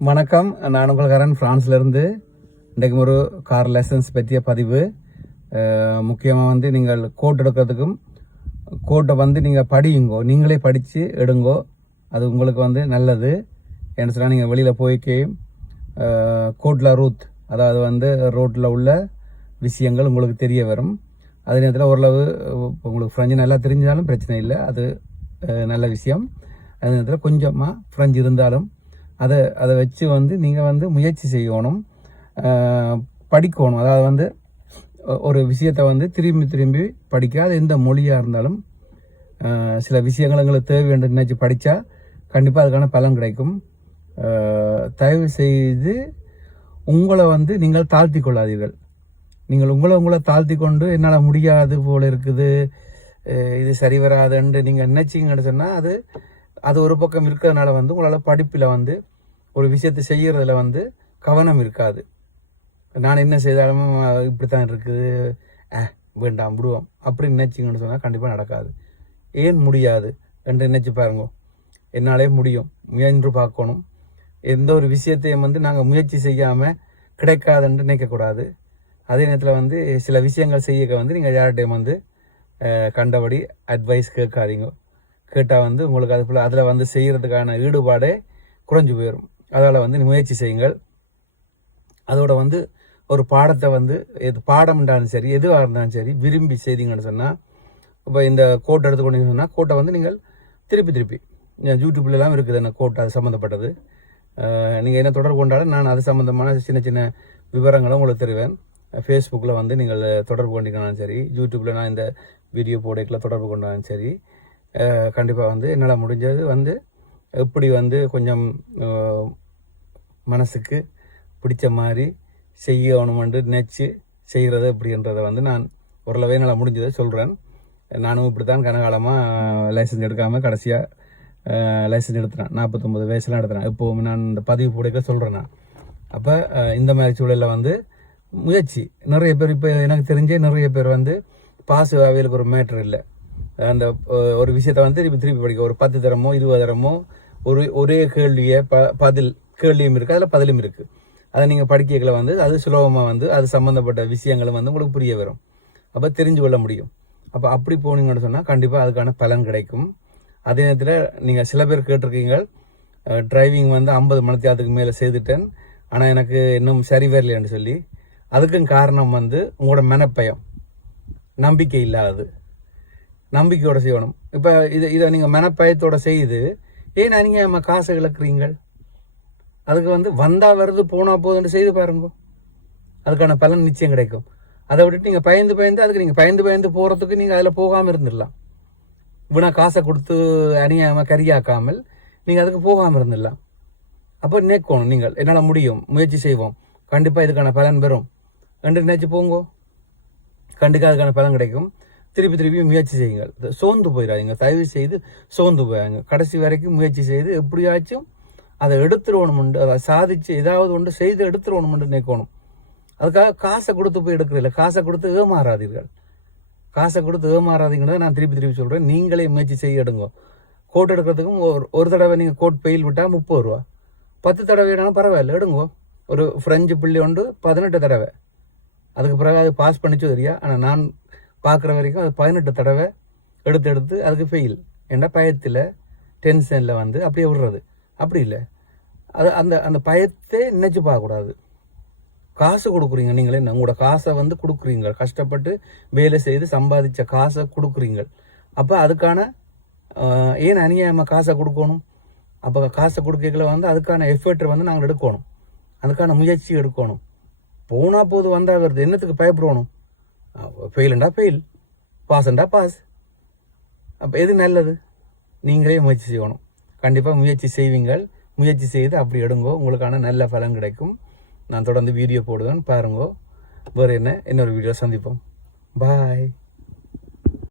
வணக்கம், நான் உங்கள் கரண் ஃப்ரான்ஸ்லேருந்து. இன்றைக்கு ஒரு கார் லைசன்ஸ் பற்றிய பதிவு. முக்கியமாக வந்து நீங்கள் கோட் எடுக்கிறதுக்கும் கோட்டை வந்து நீங்கள் படியுங்கோ, நீங்களே படித்து எடுங்கோ. அது உங்களுக்கு வந்து நல்லது. என்ன சொன்னால் நீங்கள் வெளியில் போய்க்கே கோட்டில் ரூத், அதாவது வந்து ரோட்டில் உள்ள விஷயங்கள் உங்களுக்கு தெரிய வரும். அதே நேரத்தில் ஓரளவு உங்களுக்கு ஃப்ரெஞ்சு நல்லா தெரிஞ்சாலும் பிரச்சனை இல்லை, அது நல்ல விஷயம். அதே நேரத்தில் கொஞ்சமாக ஃப்ரெஞ்சு இருந்தாலும் அதை வச்சு வந்து நீங்கள் வந்து முயற்சி செய்யணும், படிக்கணும். அதாவது வந்து ஒரு விஷயத்தை வந்து திரும்பி திரும்பி படிக்க, அது எந்த மொழியாக இருந்தாலும் சில விஷயங்கள் எங்களுக்கு தேவை என்று நினைச்சு படித்தா கண்டிப்பாக அதுக்கான பலன் கிடைக்கும். தயவு செய்து உங்களை வந்து நீங்கள் தாழ்த்தி கொள்ளாதீர்கள். நீங்கள் உங்களை தாழ்த்தி கொண்டு என்னால் முடியாது போல இருக்குது, இது சரி வராதுன்னு நீங்கள் நினைச்சிங்கன்னு சொன்னால் அது ஒரு பக்கம் இருக்கிறதுனால வந்து உங்களால் படிப்பில் வந்து ஒரு விஷயத்தை செய்கிறதுல வந்து கவனம் இருக்காது. நான் என்ன செய்தாலும் இப்படித்தான் இருக்குது, வேண்டாம் விடுவோம் அப்படின்னு நினைச்சிங்கன்னு சொன்னால் கண்டிப்பாக நடக்காது. ஏன் முடியாது என்று நினைச்சு பாருங்க. என்னாலே முடியும், முயன்று பார்க்கணும். எந்த ஒரு விஷயத்தையும் வந்து நாங்கள் முயற்சி செய்யாமல் கிடைக்காதுன்னு நினைக்கக்கூடாது. அதே நேரத்தில் வந்து சில விஷயங்கள் செய்ய வந்து நீங்கள் யார்கிட்டையும் வந்து கண்டபடி அட்வைஸ் கேட்காதீங்க. கேட்டால் வந்து உங்களுக்கு அது போல் அதில் வந்து செய்கிறதுக்கான ஈடுபாடே குறைஞ்சி போயிடும். அதனால் வந்து முயற்சி செய்யுங்கள். அதோட வந்து ஒரு பாடத்தை வந்து பாடம் இருந்தாலும் சரி, எதுவாக இருந்தாலும் சரி, விரும்பி செய்தீங்கன்னு சொன்னால், இப்போ இந்த கோட்டை எடுத்துக்கொண்டீங்கன்னு சொன்னால் கோட்டை வந்து நீங்கள் திருப்பி யூடியூப்லாம் இருக்குது என்ன கோட்டை அது சம்மந்தப்பட்டது. நீங்கள் என்ன தொடர்பு கொண்டாலும் நான் அது சம்மந்தமான சின்ன சின்ன விவரங்களும் உங்களுக்கு தருவேன். ஃபேஸ்புக்கில் வந்து நீங்கள் தொடர்பு கொண்டீங்கன்னாலும் சரி, யூடியூப்பில் நான் இந்த வீடியோ போடைக்கில் தொடர்பு கொண்டாலும் சரி, கண்டிப்பாக வந்து என்னால் முடிஞ்சது வந்து எப்படி வந்து கொஞ்சம் மனசுக்கு பிடிச்ச மாதிரி செய்யணுமென்று நினச்சி செய்கிறது அப்படின்றத வந்து நான் ஓரளவே என்னால் முடிஞ்சதை சொல்கிறேன். நானும் இப்படி தான் கனகாலமாக லைசன்ஸ் எடுக்காமல் கடைசியாக லைசன்ஸ் எடுத்துனேன். 49 வயசுலாம் எடுத்துனேன். இப்போது நான் இந்த பதிவு போடைக்க சொல்கிறேன். நான் அப்போ இந்த மாதிரி சூழலில் வந்து முயற்சி நிறைய பேர், இப்போ எனக்கு தெரிஞ்சே நிறைய பேர் வந்து பாஸ் அவைகளுக்கு ஒரு மேட்ரு இல்லை. அந்த ஒரு விஷயத்த வந்து திருப்பி படிக்க ஒரு 10 தரமோ 20 தரமோ ஒரே கேள்வியை பதில் கேள்வியும் இருக்குது, அதில் பதிலும் இருக்குது. அதை நீங்கள் படிக்கல வந்து அது சுலபமாக வந்து அது சம்மந்தப்பட்ட விஷயங்களும் வந்து உங்களுக்கு புரிய வரும். அப்போ தெரிஞ்சு கொள்ள முடியும். அப்போ அப்படி போனீங்கன்னு சொன்னால் கண்டிப்பாக அதுக்கான பலன் கிடைக்கும். அதே நேரத்தில் நீங்கள் சில பேர் கேட்டிருக்கீங்க, டிரைவிங் வந்து 50 மணித்தியாலத்துக்கு மேலே செய்துட்டேன், ஆனால் எனக்கு இன்னும் சரி வரலைன்னு சொல்லி. அதுக்கும் காரணம் வந்து உங்களோட மனப்பயம், நம்பிக்கை இல்லாதது. நம்பிக்கையோட செய்யணும். இப்போ இதை நீங்கள் மனப்பயத்தோட செய்து ஏன் நீங்கள் நம்ம காசை இழக்கிறீங்கள்? அதுக்கு வந்து வந்தால் வருது போனால் போதுன்னு செய்து பாருங்க, அதுக்கான பலன் நிச்சயம் கிடைக்கும். அதை விட்டுட்டு நீங்கள் பயந்து அதுக்கு நீங்கள் பயந்து போகிறதுக்கு நீங்கள் அதில் போகாமல் இருந்துடலாம். இவ்வளோ காசை கொடுத்து அணியாமல் கரியாக்காமல் நீங்கள் அதுக்கு போகாமல் இருந்துடலாம். அப்போ நினைக்கணும், நீங்கள் என்னால் முடியும், முயற்சி செய்வோம், கண்டிப்பாக இதுக்கான பலன் பெறும் என்று நினைச்சு போங்கோ. கண்டிப்பாக அதுக்கான பலன் கிடைக்கும். திருப்பி முயற்சி செய்யுங்கள். சோர்ந்து போயிடாதீங்க, தயவு செய்து சோர்ந்து போயாங்க. கடைசி வரைக்கும் முயற்சி செய்து எப்படியாச்சும் அதை எடுத்துருவணும்ண்டு, அதை சாதிச்சு ஏதாவது ஒன்று செய்து எடுத்துருவணும்னு நினைக்கணும். அதுக்காக காசை கொடுத்து போய் எடுக்கிறதில்ல, காசை கொடுத்து ஏமாறாதீர்கள். காசை கொடுத்து ஏமாறாதீங்கன்னு நான் திருப்பி சொல்கிறேன். நீங்களே முயற்சி செய்ய எடுங்க. கோட் எடுக்கிறதுக்கும் ஒரு தடவை நீங்கள் கோட் பெயில் விட்டால் 30 ரூபா, 10 தடவை வேணாலும் பரவாயில்ல எடுங்கோ. ஒரு ஃப்ரெஞ்சு பிள்ளை உண்டு 18 தடவை, அதுக்கு பிறகு அது பாஸ் பண்ணிச்சு தெரியா. ஆனால் நான் பார்க்குற வரைக்கும் அது 18 தடவை எடுத்து அதுக்கு ஃபெயில். ஏன்னா பயத்தில் டென்ஷனில் வந்து அப்படியே விடுறது. அப்படி இல்லை, அது அந்த பயத்தை நினைச்சு பார்க்கக்கூடாது. காசு கொடுக்குறீங்க, நீங்களே உங்களோட காசை வந்து கொடுக்குறீங்க, கஷ்டப்பட்டு வேலை செய்து சம்பாதிச்ச காசை கொடுக்குறீங்க. அப்போ அதுக்கான ஏன் அநியாயமாக காசை கொடுக்கணும்? அப்போ காசை கொடுக்கல வந்து அதுக்கான எஃபர்ட் வந்து நாங்கள் எடுக்கணும், அதுக்கான முயற்சி எடுக்கணும். போனால் போது வந்தால் வருது, என்னத்துக்கு பயப்படணும்? ஃபெயிலுண்டா ஃபெயில், பாஸ்ண்டா பாஸ். அப்போ எது நல்லது? நீங்களே முயற்சி செய்யணும். கண்டிப்பாக முயற்சி செய்வீங்கள். முயற்சி செய்து அப்படி எடுங்கோ, உங்களுக்கான நல்ல பலன் கிடைக்கும். நான் தொடர்ந்து வீடியோ போடுவேன், பாருங்கோ. வேறு இன்னொரு வீடியோ சந்திப்போம். பாய்.